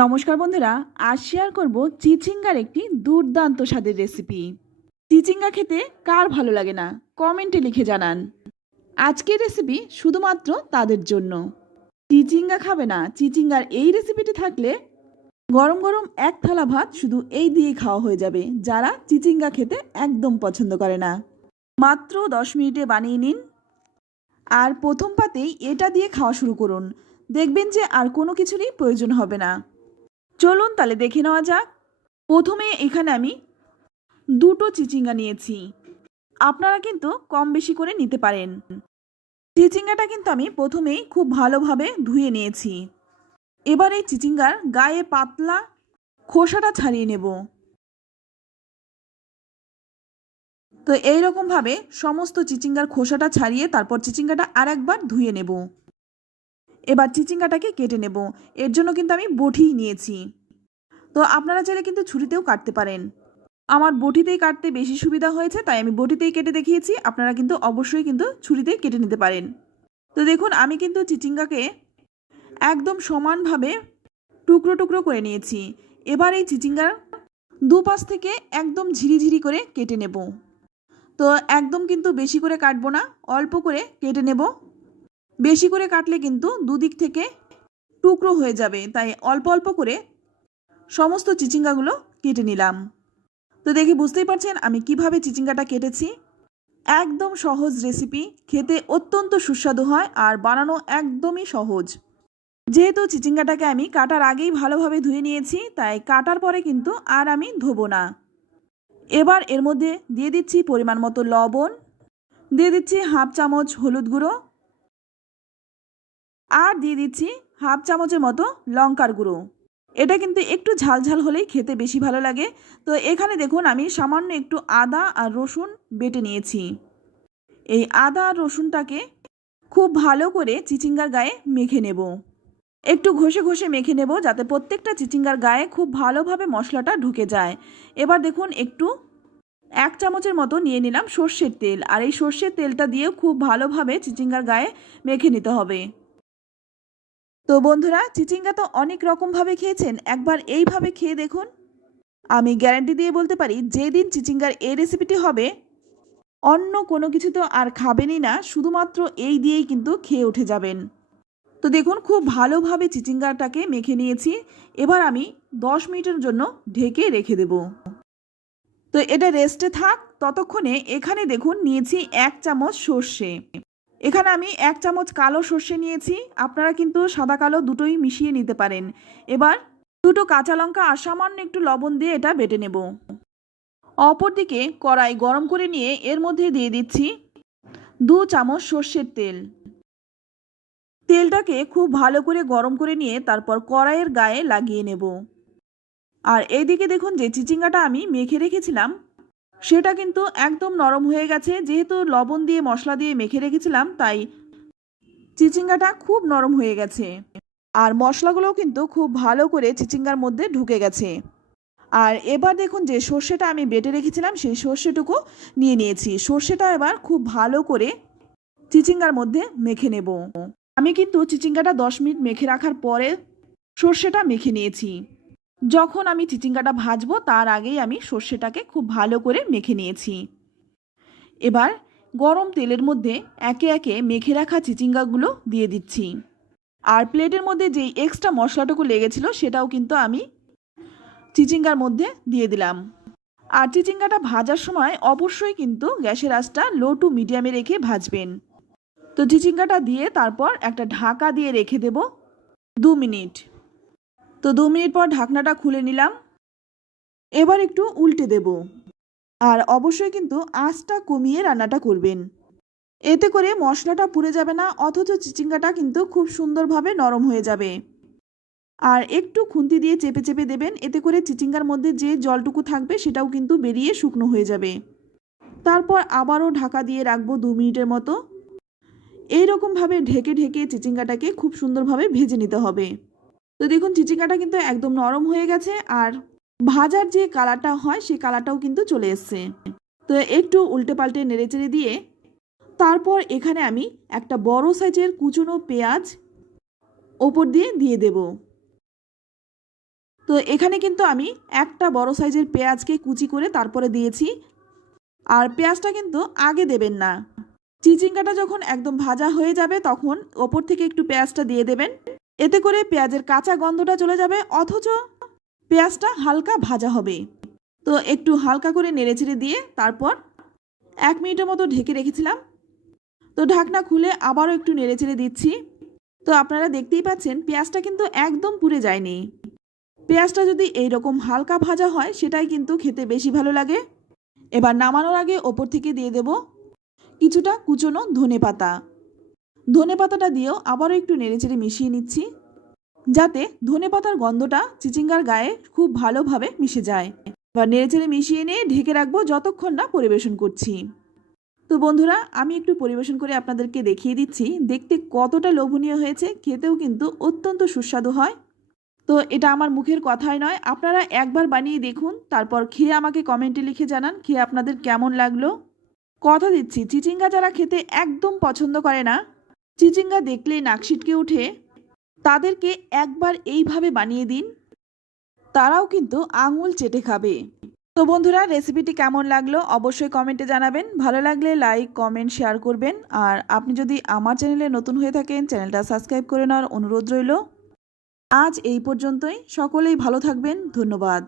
নমস্কার বন্ধুরা, আজ শেয়ার করব চিচিঙ্গার একটি দুর্দান্ত স্বাদের রেসিপি। চিচিঙ্গা খেতে কার ভালো লাগে না, কমেন্টে লিখে জানান। আজকের রেসিপি শুধুমাত্র তাদের জন্য। চিচিঙ্গা খাবে না, চিচিঙ্গার এই রেসিপিটি থাকলে গরম গরম এক থালা ভাত শুধু এই দিয়ে খাওয়া হয়ে যাবে, যারা চিচিঙ্গা খেতে একদম পছন্দ করে না। মাত্র 10 মিনিটে বানিয়ে নিন, আর প্রথম পাতেই এটা দিয়ে খাওয়া শুরু করুন। দেখবেন যে আর কোনো কিছুরই প্রয়োজন হবে না। চলুন তাহলে দেখে নেওয়া যাক। প্রথমে এখানে আমি দুটো চিচিঙ্গা নিয়েছি, আপনারা কিন্তু কম বেশি করে নিতে পারেন। চিচিঙ্গাটা কিন্তু আমি প্রথমেই খুব ভালোভাবে ধুয়ে নিয়েছি। এবার এই চিচিঙ্গার গায়ে পাতলা খোসাটা ছাড়িয়ে নেব। তো এইরকমভাবে সমস্ত চিচিঙ্গার খোসাটা ছাড়িয়ে তারপর চিচিঙ্গাটা আরেকবার ধুয়ে নেব। এবার চিচিঙ্গাটাকে কেটে নেব। এর জন্য কিন্তু আমি বটি নিয়েছি। তো আপনারা চাইলে কিন্তু ছুরিতেও কাটতে পারেন। আমার বটিতেই কাটতে বেশি সুবিধা হয়েছে, তাই আমি বটিতেই কেটে দেখিয়েছি। আপনারা কিন্তু অবশ্যই কিন্তু ছুরিতেই কেটে নিতে পারেন। তো দেখুন, আমি কিন্তু চিচিঙ্গাকে একদম সমানভাবে টুকরো টুকরো করে নিয়েছি। এবার এই চিচিঙ্গার দুপাশ থেকে একদম ঝিরিঝিরি করে কেটে নেব। তো একদম কিন্তু বেশি করে কাটবো না, অল্প করে কেটে নেব। বেশি করে কাটলে কিন্তু দুদিক থেকে টুকরো হয়ে যাবে, তাই অল্প অল্প করে সমস্ত চিচিঙ্গাগুলো কেটে নিলাম। তো দেখে বুঝতেই পারছেন আমি কিভাবে চিচিঙ্গাটা কেটেছি। একদম সহজ রেসিপি, খেতে অত্যন্ত সুস্বাদু হয় আর বানানো একদমই সহজ। যেহেতু চিচিঙ্গাটাকে আমি কাটার আগেই ভালোভাবে ধুয়ে নিয়েছি, তাই কাটার পরে কিন্তু আর আমি ধোবো না। এবার এর মধ্যে দিয়ে দিচ্ছি পরিমাণ মতো লবণ, দিয়ে দিচ্ছি হাফ চামচ হলুদ গুঁড়ো, আর দিয়ে দিচ্ছি হাফ চামচের মতো লঙ্কার গুঁড়ো। এটা কিন্তু একটু ঝালঝাল হলেই খেতে বেশি ভালো লাগে। তো এখানে দেখুন আমি সামান্য একটু আদা আর রসুন বেটে নিয়েছি। এই আদা আর রসুনটাকে খুব ভালো করে চিচিঙ্গার গায়ে মেখে নেব। একটু ঘষে ঘষে মেখে নেব, যাতে প্রত্যেকটা চিচিঙ্গার গায়ে খুব ভালোভাবে মশলাটা ঢুকে যায়। এবার দেখুন একটু 1 চামচের মতো নিয়ে নিলাম সর্ষের তেল, আর এই সর্ষের তেলটা দিয়েও খুব ভালোভাবে চিচিঙ্গার গায়ে মেখে নিতে হবে। তো বন্ধুরা, চিচিঙ্গা তো অনেক রকমভাবে খেয়েছেন, একবার এইভাবে খেয়ে দেখুন। আমি গ্যারান্টি দিয়ে বলতে পারি, যেদিন চিচিঙ্গার এই রেসিপিটি হবে অন্য কোনো কিছু তো আর খাবেনই না, শুধুমাত্র এই দিয়েই কিন্তু খেয়ে উঠে যাবেন। তো দেখুন খুব ভালোভাবে চিচিঙ্গাটাকে মেখে নিয়েছি। এবার আমি 10 মিনিটের জন্য ঢেকে রেখে দেব। তো এটা রেস্টে থাক। ততক্ষণে এখানে দেখুন নিয়েছি 1 চামচ সর্ষে। এখানে আমি 1 চামচ কালো সর্ষে নিয়েছি, আপনারা কিন্তু সাদা কালো দুটোই মিশিয়ে নিতে পারেন। এবার দুটো কাঁচা লঙ্কা আর সামান্য একটু লবণ দিয়ে এটা বেটে নেব। অপরদিকে কড়াই গরম করে নিয়ে এর মধ্যে দিয়ে দিচ্ছি 2 চামচ সর্ষের তেল। তেলটাকে খুব ভালো করে গরম করে নিয়ে তারপর কড়াইয়ের গায়ে লাগিয়ে নেব। আর এইদিকে দেখুন যে চিচিঙ্গাটা আমি মেখে রেখেছিলাম সেটা কিন্তু একদম নরম হয়ে গেছে। যেহেতু লবণ দিয়ে মশলা দিয়ে মেখে রেখেছিলাম, তাই চিচিঙ্গাটা খুব নরম হয়ে গেছে। আর মশলাগুলোও কিন্তু খুব ভালো করে চিচিঙ্গার মধ্যে ঢুকে গেছে। আর এবার দেখুন যে সর্ষেটা আমি বেটে রেখেছিলাম সেই সর্ষেটুকু নিয়ে নিয়েছি। সর্ষেটা এবার খুব ভালো করে চিচিঙ্গার মধ্যে মেখে নেব। আমি কিন্তু চিচিঙ্গাটা 10 মিনিট মেখে রাখার পরে সর্ষেটা মেখে নিয়েছি। যখন আমি চিচিঙ্গাটা ভাজবো তার আগেই আমি সর্ষেটাকে খুব ভালো করে মেখে নিয়েছি। এবার গরম তেলের মধ্যে একে একে মেখে রাখা চিচিঙ্গাগুলো দিয়ে দিচ্ছি। আর প্লেটের মধ্যে যেই এক্সট্রা মশলাটুকু লেগেছিল সেটাও কিন্তু আমি চিচিঙ্গার মধ্যে দিয়ে দিলাম। আর চিচিঙ্গাটা ভাজার সময় অবশ্যই কিন্তু গ্যাসের আঁচটা লো টু মিডিয়ামে রেখে ভাজবেন। তো চিচিঙ্গাটা দিয়ে তারপর একটা ঢাকা দিয়ে রেখে দেব 2 মিনিট। তো 2 মিনিট পর ঢাকনাটা খুলে নিলাম। এবার একটু উল্টে দেব। আর অবশ্যই কিন্তু আঁচটা কমিয়ে রান্নাটা করবেন, এতে করে মশলাটা পুড়ে যাবে না, অথচ চিচিঙ্গাটা কিন্তু খুব সুন্দরভাবে নরম হয়ে যাবে। আর একটু খুন্তি দিয়ে চেপে চেপে দেবেন, এতে করে চিচিঙ্গার মধ্যে যে জলটুকু থাকবে সেটাও কিন্তু বেরিয়ে শুকনো হয়ে যাবে। তারপর আবারও ঢাকা দিয়ে রাখবো 2 মিনিটের মতো। এইরকমভাবে ঢেকে ঢেকে চিচিঙ্গাটাকে খুব সুন্দরভাবে ভেজে নিতে হবে। তো দেখুন চিচিঙ্গাটা কিন্তু একদম নরম হয়ে গেছে, আর ভাজার যে কালারটা হয় সেই কালারটাও কিন্তু চলে এসছে। তো একটু উল্টে পাল্টে নেড়েচেড়ে দিয়ে তারপর এখানে আমি একটা বড় সাইজের কুচনো পেঁয়াজ ওপর দিয়ে দিয়ে দেব। তো এখানে কিন্তু আমি একটা বড় সাইজের পেঁয়াজকে কুচি করে তারপরে দিয়েছি। আর পেঁয়াজটা কিন্তু আগে দেবেন না। চিচিঙ্গাটা যখন একদম ভাজা হয়ে যাবে তখন ওপর থেকে একটু পেঁয়াজটা দিয়ে দেবেন। এতে করে পেঁয়াজের কাঁচা গন্ধটা চলে যাবে, অথচ পেঁয়াজটা হালকা ভাজা হবে। তো একটু হালকা করে নেড়েচেড়ে দিয়ে তারপর 1 মিনিটের মতো ঢেকে রেখেছিলাম। তো ঢাকনা খুলে আবারও একটু নেড়েচেড়ে দিচ্ছি। তো আপনারা দেখতেই পাচ্ছেন পেঁয়াজটা কিন্তু একদম পুড়ে যায়নি। পেঁয়াজটা যদি এইরকম হালকা ভাজা হয় সেটাই কিন্তু খেতে বেশি ভালো লাগে। এবার নামানোর আগে ওপর থেকে দিয়ে দেব কিছুটা কুচনো ধনেপাতা। ধনেপাতাটা দিয়েও আবারও একটু নেড়েচেড়ে মিশিয়ে নিচ্ছি, যাতে ধনেপাতার গন্ধটা চিচিঙ্গার গায়ে খুব ভালোভাবে মিশে যায়। এবার নেড়েচেড়ে মিশিয়ে নিয়ে ঢেকে রাখবো যতক্ষণ না পরিবেশন করছি। তো বন্ধুরা, আমি একটু পরিবেশন করে আপনাদেরকে দেখিয়ে দিচ্ছি দেখতে কতটা লোভনীয় হয়েছে, খেতেও কিন্তু অত্যন্ত সুস্বাদু হয়। তো এটা আমার মুখের কথাই নয়, আপনারা একবার বানিয়ে দেখুন, তারপর খেয়ে আমাকে কমেন্টে লিখে জানান খেয়ে আপনাদের কেমন লাগলো। কথা দিচ্ছি, চিচিঙ্গা যারা খেতে একদম পছন্দ করে না, চিচিঙ্গা দেখলেই নাক সিটকে ওঠে, তাদেরকে একবার এইভাবে বানিয়ে দিন, তারাও কিন্তু আঙুল চেটে খাবে। তো বন্ধুরা, রেসিপিটি কেমন লাগলো অবশ্যই কমেন্টে জানাবেন। ভালো লাগলে লাইক, কমেন্ট, শেয়ার করবেন। আর আপনি যদি আমার চ্যানেলে নতুন হয়ে থাকেন, চ্যানেলটা সাবস্ক্রাইব করে নেওয়ার অনুরোধ রইল। আজ এই পর্যন্তই। সকলেই ভালো থাকবেন। ধন্যবাদ।